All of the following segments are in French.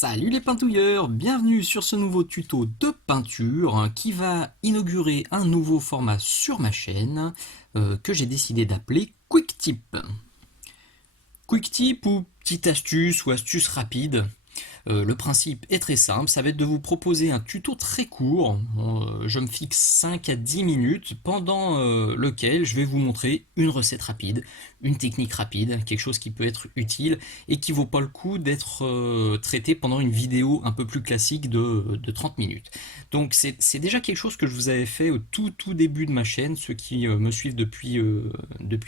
Salut les peintouilleurs, bienvenue sur ce nouveau tuto de peinture qui va inaugurer un nouveau format sur ma chaîne que j'ai décidé d'appeler Quick Tip. Quick Tip ou petite astuce ou astuce rapide. Le principe est très simple, ça va être de vous proposer un tuto très court, je me fixe 5 à 10 minutes, pendant lequel je vais vous montrer une recette rapide, une technique rapide, quelque chose qui peut être utile et qui vaut pas le coup d'être traité pendant une vidéo un peu plus classique de 30 minutes. Donc c'est déjà quelque chose que je vous avais fait au tout début de ma chaîne, ceux qui me suivent depuis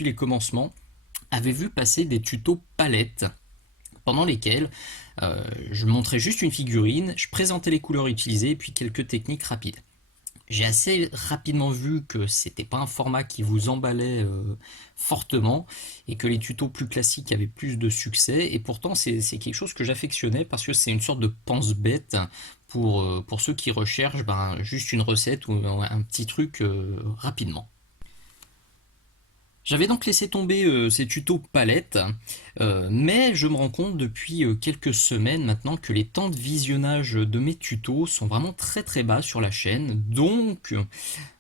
les commencements avaient vu passer des tutos palettes pendant lesquels je montrais juste une figurine, je présentais les couleurs utilisées et puis quelques techniques rapides. J'ai assez rapidement vu que c'était pas un format qui vous emballait fortement et que les tutos plus classiques avaient plus de succès, et pourtant c'est quelque chose que j'affectionnais parce que c'est une sorte de pense-bête pour ceux qui recherchent juste une recette ou un petit truc rapidement. J'avais donc laissé tomber ces tutos palettes, mais je me rends compte depuis quelques semaines maintenant que les temps de visionnage de mes tutos sont vraiment très bas sur la chaîne, donc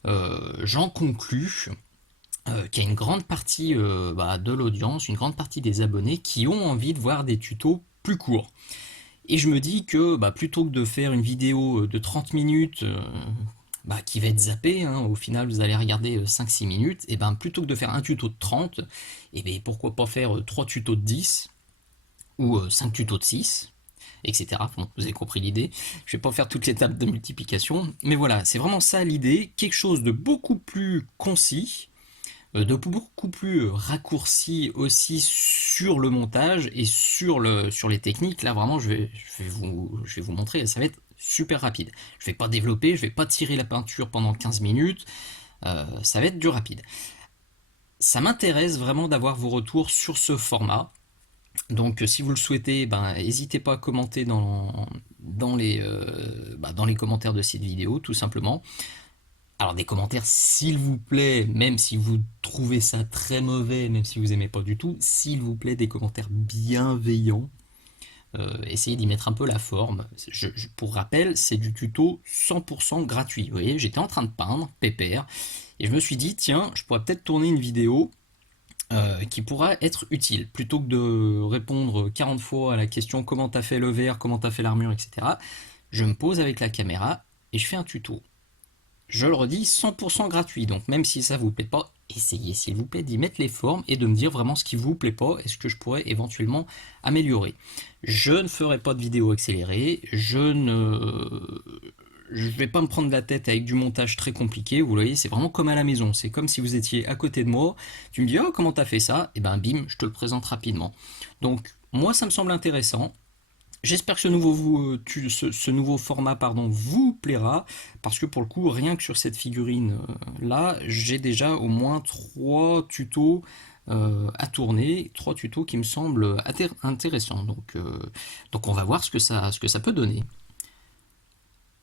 j'en conclus qu'il y a une grande partie de l'audience, une grande partie des abonnés qui ont envie de voir des tutos plus courts. Et je me dis que plutôt que de faire une vidéo de 30 minutes qui va être zappé, hein, au final vous allez regarder 5-6 minutes, et plutôt que de faire un tuto de 30, et pourquoi pas faire 3 tutos de 10 ou 5 tutos de 6, etc. Bon, vous avez compris l'idée. Je vais pas faire toutes les tables de multiplication, mais voilà, c'est vraiment ça l'idée, quelque chose de beaucoup plus concis, de beaucoup plus raccourci aussi sur le montage et sur les techniques. Là vraiment je vais vous montrer, ça va être super rapide. Je vais pas développer, je vais pas tirer la peinture pendant 15 minutes, ça va être du rapide. Ça m'intéresse vraiment d'avoir vos retours sur ce format. Donc si vous le souhaitez, n'hésitez pas à commenter dans les commentaires de cette vidéo, tout simplement. Alors des commentaires s'il vous plaît, même si vous trouvez ça très mauvais, même si vous aimez pas du tout, s'il vous plaît des commentaires bienveillants. Essayez d'y mettre un peu la forme. Pour rappel, c'est du tuto 100% gratuit. Vous voyez, j'étais en train de peindre, pépère, et je me suis dit, tiens, je pourrais peut-être tourner une vidéo qui pourra être utile. Plutôt que de répondre 40 fois à la question comment t'as fait le verre, comment t'as fait l'armure, etc. Je me pose avec la caméra et je fais un tuto. Je le redis, 100% gratuit, donc même si ça vous plaît pas, essayez s'il vous plaît d'y mettre les formes et de me dire vraiment ce qui vous plaît pas et ce que je pourrais éventuellement améliorer. Je ne ferai pas de vidéo accélérée, je vais pas me prendre la tête avec du montage très compliqué, vous voyez, c'est vraiment comme à la maison, c'est comme si vous étiez à côté de moi, tu me dis oh comment t'as fait ça, et bim, je te le présente rapidement. Donc moi ça me semble intéressant. J'espère que ce nouveau format vous plaira, parce que pour le coup, rien que sur cette figurine là, j'ai déjà au moins 3 tutos à tourner, 3 tutos qui me semblent intéressants. Donc on va voir ce que ça peut donner.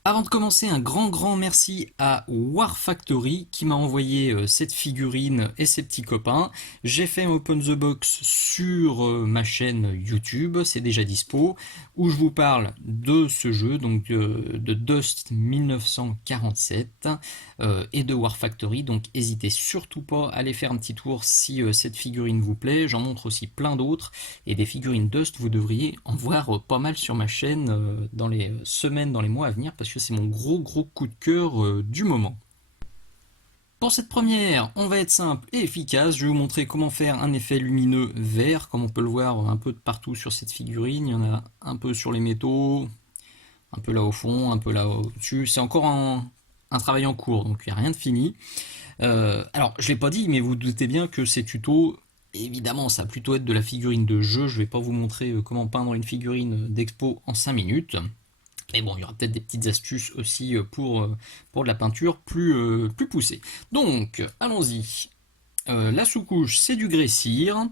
Avant de commencer, un grand merci à War Factory qui m'a envoyé cette figurine et ses petits copains. J'ai fait un Open the Box sur ma chaîne YouTube, c'est déjà dispo, où je vous parle de ce jeu, donc de Dust 1947 et de War Factory. Donc n'hésitez surtout pas à aller faire un petit tour si cette figurine vous plaît. J'en montre aussi plein d'autres, et des figurines Dust, vous devriez en voir pas mal sur ma chaîne dans les semaines, dans les mois à venir, parce que c'est mon gros coup de cœur du moment. Pour cette première, on va être simple et efficace. Je vais vous montrer comment faire un effet lumineux vert, comme on peut le voir un peu de partout sur cette figurine. Il y en a un peu sur les métaux, un peu là au fond, un peu là au-dessus. C'est encore un travail en cours, donc il n'y a rien de fini. Alors, je ne l'ai pas dit, mais vous doutez bien que ces tutos, évidemment, ça va plutôt être de la figurine de jeu. Je ne vais pas vous montrer comment peindre une figurine d'expo en 5 minutes. Mais bon, il y aura peut-être des petites astuces aussi pour de la peinture plus poussée. Donc, allons-y. La sous-couche, c'est du grès cire.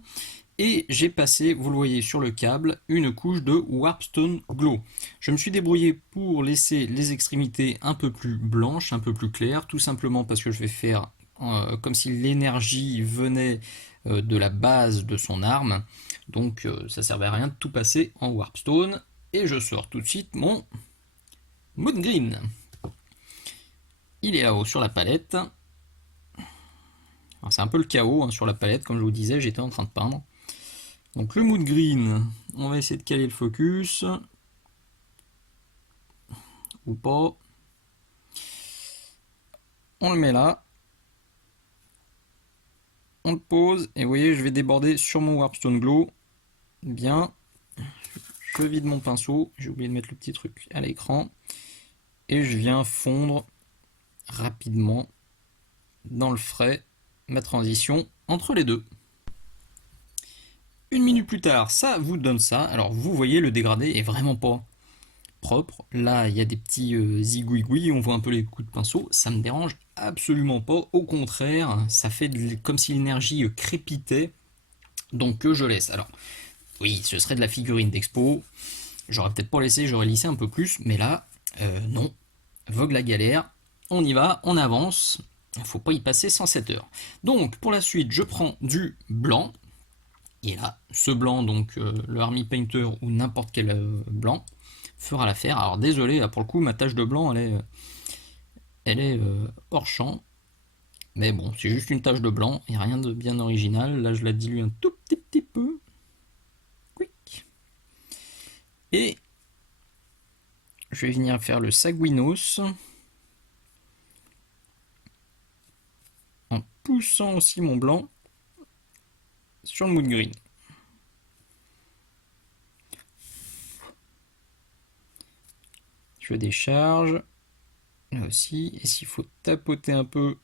Et j'ai passé, vous le voyez sur le câble, une couche de Warpstone Glow. Je me suis débrouillé pour laisser les extrémités un peu plus blanches, un peu plus claires, tout simplement parce que je vais faire comme si l'énergie venait de la base de son arme. Donc ça servait à rien de tout passer en Warpstone. et je sors tout de suite mon Mood Green. Il est là-haut sur la palette. C'est un peu le chaos hein, sur la palette, comme je vous disais, j'étais en train de peindre. Donc le Mood Green, on va essayer de caler le focus. Ou pas. On le met là. On le pose, et vous voyez, je vais déborder sur mon Warpstone Glow. Bien. Je vide mon pinceau, j'ai oublié de mettre le petit truc à l'écran. Et je viens fondre rapidement dans le frais ma transition entre les deux. Une minute plus tard, ça vous donne ça. Alors vous voyez, le dégradé est vraiment pas propre. Là, il y a des petits zigouigouis, on voit un peu les coups de pinceau. Ça me dérange absolument pas. Au contraire, ça fait comme si l'énergie crépitait. Donc je laisse. Alors, oui, ce serait de la figurine d'expo. J'aurais peut-être pas laissé, j'aurais lissé un peu plus. Mais là, non. Vogue la galère. On y va, on avance. Il ne faut pas y passer 107 heures. Donc, pour la suite, je prends du blanc. Et là, ce blanc, donc le Army Painter ou n'importe quel blanc, fera l'affaire. Alors désolé, là, pour le coup, ma tache de blanc, elle est hors champ. Mais bon, c'est juste une tache de blanc, et rien de bien original. Là, je la dilue un tout petit peu. Quick. Et je vais venir faire le Sanguinos. En poussant aussi mon blanc sur le Mood Green. Je décharge là aussi, et s'il faut tapoter un peu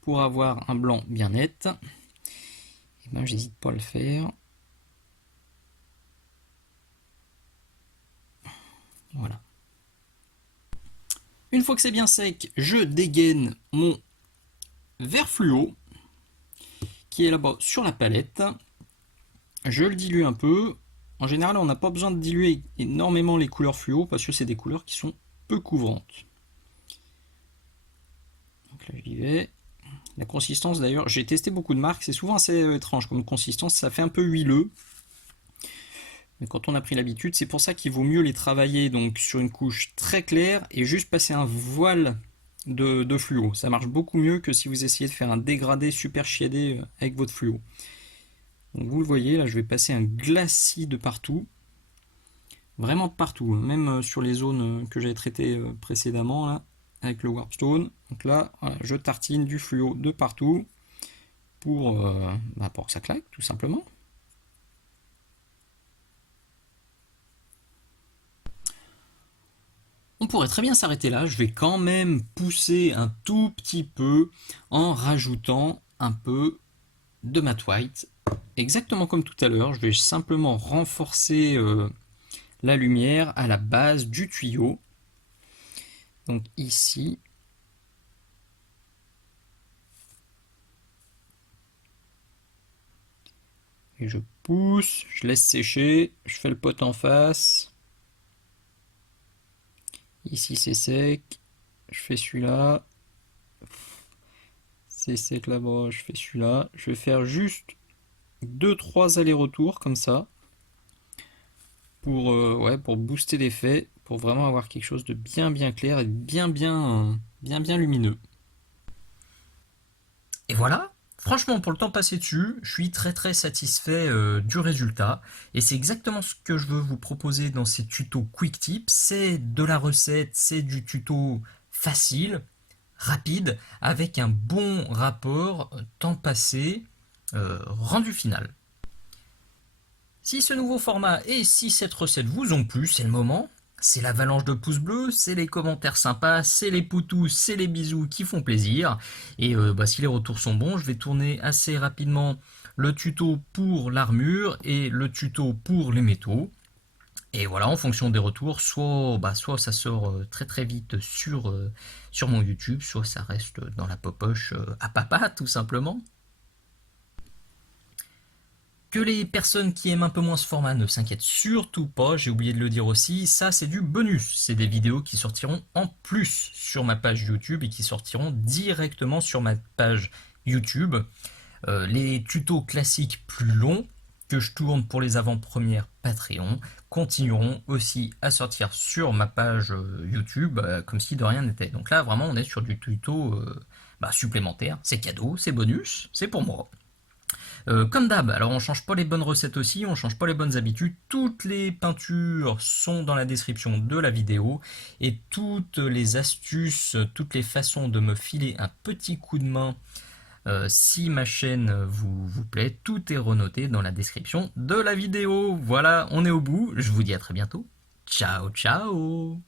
pour avoir un blanc bien net, et ben j'hésite pas à le faire. Voilà. Une fois que c'est bien sec, je dégaine mon vert fluo qui est là-bas sur la palette. Je le dilue un peu. En général, on n'a pas besoin de diluer énormément les couleurs fluo parce que c'est des couleurs qui sont peu couvrantes. Donc là, j'y vais. La consistance, d'ailleurs, j'ai testé beaucoup de marques, c'est souvent assez étrange comme consistance, ça fait un peu huileux. Mais quand on a pris l'habitude, c'est pour ça qu'il vaut mieux les travailler donc sur une couche très claire et juste passer un voile de fluo. Ça marche beaucoup mieux que si vous essayez de faire un dégradé super chiadé avec votre fluo. Donc vous le voyez, là je vais passer un glacis de partout. Vraiment partout, même sur les zones que j'avais traitées précédemment là, avec le Warpstone. Donc là, voilà, je tartine du fluo de partout pour que ça claque tout simplement. On pourrait très bien s'arrêter là, je vais quand même pousser un tout petit peu en rajoutant un peu de matte white. Exactement comme tout à l'heure, je vais simplement renforcer la lumière à la base du tuyau. Donc ici. Et je pousse, je laisse sécher, je fais le pot en face. Ici c'est sec, je fais celui-là. C'est sec là-bas, je fais celui-là. Je vais faire juste 2-3 allers-retours comme ça. Pour booster l'effet, pour vraiment avoir quelque chose de bien clair et bien lumineux. Et voilà, franchement pour le temps passé dessus, je suis très satisfait du résultat. Et c'est exactement ce que je veux vous proposer dans ces tutos Quick Tips. C'est de la recette, c'est du tuto facile, rapide, avec un bon rapport temps passé, rendu final. Si ce nouveau format et si cette recette vous ont plu, c'est le moment. C'est l'avalanche de pouces bleus, c'est les commentaires sympas, c'est les poutous, c'est les bisous qui font plaisir. Et si les retours sont bons, je vais tourner assez rapidement le tuto pour l'armure et le tuto pour les métaux. Et voilà, en fonction des retours, soit ça sort très vite sur mon YouTube, soit ça reste dans la popoche à papa tout simplement. Que les personnes qui aiment un peu moins ce format ne s'inquiètent surtout pas, j'ai oublié de le dire aussi, ça c'est du bonus, c'est des vidéos qui sortiront en plus sur ma page YouTube et qui sortiront directement sur ma page YouTube. Les tutos classiques plus longs, que je tourne pour les avant-premières Patreon continueront aussi à sortir sur ma page YouTube comme si de rien n'était. Donc là, vraiment, on est sur du tuto supplémentaire. C'est cadeau, c'est bonus, c'est pour moi. Comme d'hab, alors on change pas les bonnes recettes aussi, on change pas les bonnes habitudes. Toutes les peintures sont dans la description de la vidéo et toutes les astuces, toutes les façons de me filer un petit coup de main si ma chaîne vous plaît, tout est renoté dans la description de la vidéo. Voilà, on est au bout. Je vous dis à très bientôt. Ciao, ciao!